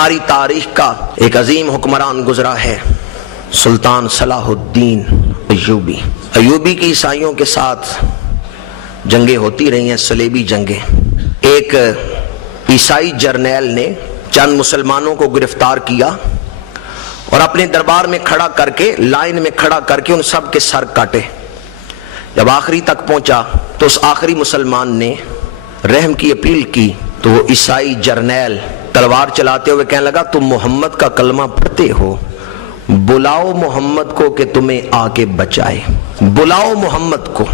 ہماری تاریخ کا ایک عظیم حکمران گزرا ہے، سلطان صلاح الدین ایوبی۔ ایوبی کی عیسائیوں کے ساتھ جنگیں ہوتی رہی ہیں، صلیبی جنگیں۔ ایک عیسائی جرنیل نے چند مسلمانوں کو گرفتار کیا اور اپنے دربار میں کھڑا کر کے، لائن میں کھڑا کر کے ان سب کے سر کاٹے۔ جب آخری تک پہنچا تو اس آخری مسلمان نے رحم کی اپیل کی تو وہ عیسائی جرنیل تلوار چلاتے ہوئے کہنے لگا، تم محمد کا کلمہ پڑھتے ہو، بلاؤ محمد کو کہ تمہیں آ کے بچائے، بلاؤ محمد کو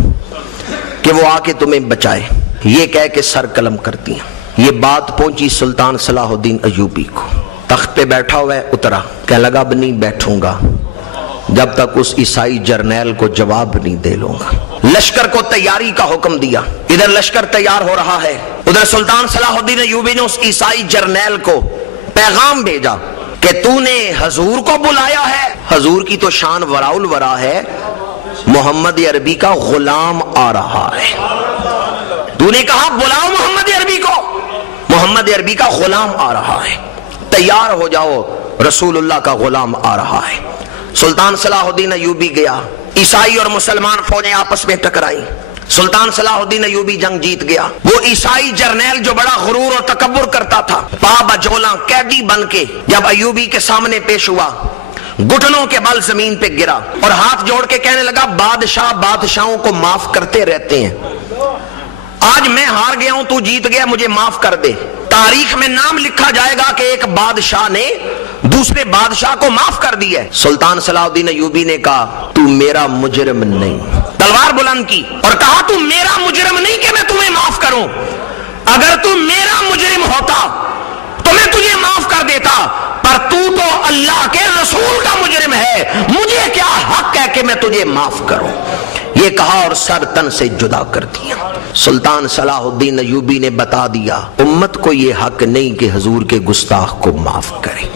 کہ وہ آ کے تمہیں بچائے۔ یہ کہہ کے سر قلم کر دیا۔ یہ بات پہنچی سلطان صلاح الدین ایوبی کو، تخت پہ بیٹھا ہوا ہے، اترا، کہنے لگا اب نہیں بیٹھوں گا جب تک اس عیسائی جرنیل کو جواب نہیں دے لوں گا۔ لشکر کو تیاری کا حکم دیا، ادھر لشکر تیار ہو رہا ہے، ادھر سلطان صلاح الدین ایوبی نے اس عیسائی جرنیل کو پیغام بھیجا کہ تو نے حضور کو بلایا ہے۔ حضور کی تو شان وراء الورا ہے، محمد عربی کا غلام آ رہا ہے۔ تو نے کہا بلاؤ محمد عربی کو، محمد عربی کا غلام آ رہا ہے، تیار ہو جاؤ، رسول اللہ کا غلام آ رہا ہے۔ سلطان صلاح الدین ایوبی گیا، عیسائی اور مسلمان فوجیں آپس میں ٹکرائی، سلطان صلاح الدین ایوبی جنگ جیت گیا۔ وہ عیسائی جرنیل جو بڑا غرور اور تکبر کرتا تھا، پا بجولاں قیدی بن کے جب ایوبی کے سامنے پیش ہوا، گھٹنوں کے بل زمین پہ گرا اور ہاتھ جوڑ کے کہنے لگا، بادشاہ بادشاہوں کو معاف کرتے رہتے ہیں، آج میں ہار گیا ہوں، تو جیت گیا، مجھے معاف کر دے۔ تاریخ میں نام لکھا جائے گا کہ ایک بادشاہ نے دوسرے بادشاہ کو معاف کر دی ہے۔ سلطان صلاح الدین ایوبی نے کہا تو میرا مجرم نہیں، تلوار بلند کی اور کہا تو میرا مجرم نہیں کہ میں تمہیں معاف کروں، اگر تو میرا مجرم ہوتا تو میں تجھے معاف کر دیتا، پر تو اللہ کے رسول کا مجرم ہے، مجھے کیا حق ہے کہ میں تجھے معاف کروں۔ یہ کہا اور سر تن سے جدا کر دیا۔ سلطان صلاح الدین ایوبی نے بتا دیا امت کو یہ حق نہیں کہ حضور کے گستاخ کو معاف کرے۔